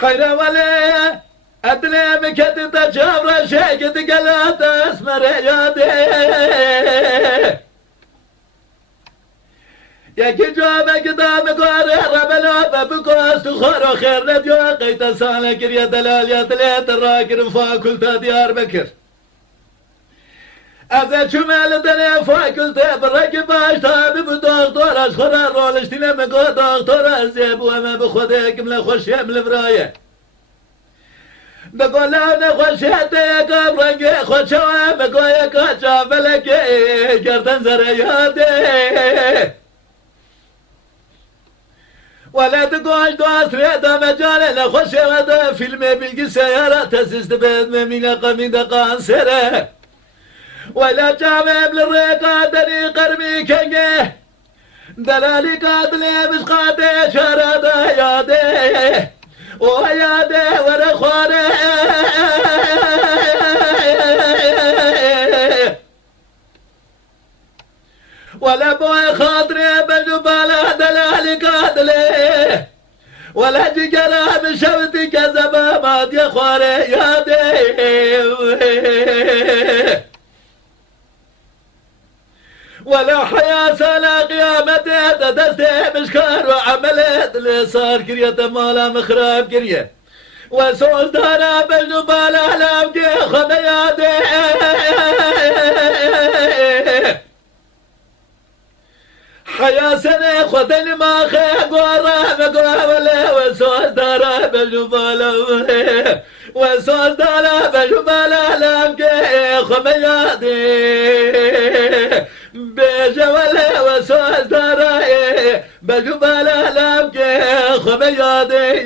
خير ولا أدنى مكت تجابر شيء تقلت اسمر يادي يكي جواب قدام قاري ربنا ببكوس خور خير نديو قيت سالك يا دلال يا دلال الراكر فاكلتا ديار بكر از شمال دنیا فاکلته برای باش تا به دکتر از خدا رولشتی نمیگه دکتر از زیبو همه به خود کمل خوشیم لبرایه بگو لونه خوشیت یکم رنگ خوشم بگو یکا چاولکه گردن زره یاده ولد گوش دو اسره دا مجاله نخوشه و دا فیلم bilgi سیاره تسیست بید ممین قمین دا قانسره ولا جامع بالريقة دني قرمي كنجه دلالي قاتلي مش قاتل شرده ياده وياده ورخوانه ولا بوي خاطري بجباله دلالي قاتلي ولا جيجرا بشوتي كذبه مات يا خواري ياده ولا حياة سلا قيامته تدسته مشكار وعملت اللي صار كريه مالا مخراب كريه وسوز دارا بجنبال احلام كي خمياته حياة سنة خدني ما خيق ورا مقابله وسوز دارا بجنبال وسوز دارا بجنبال احلام كي خمياته بجواله وسوز دارائي بجبال أحلام كي خميادي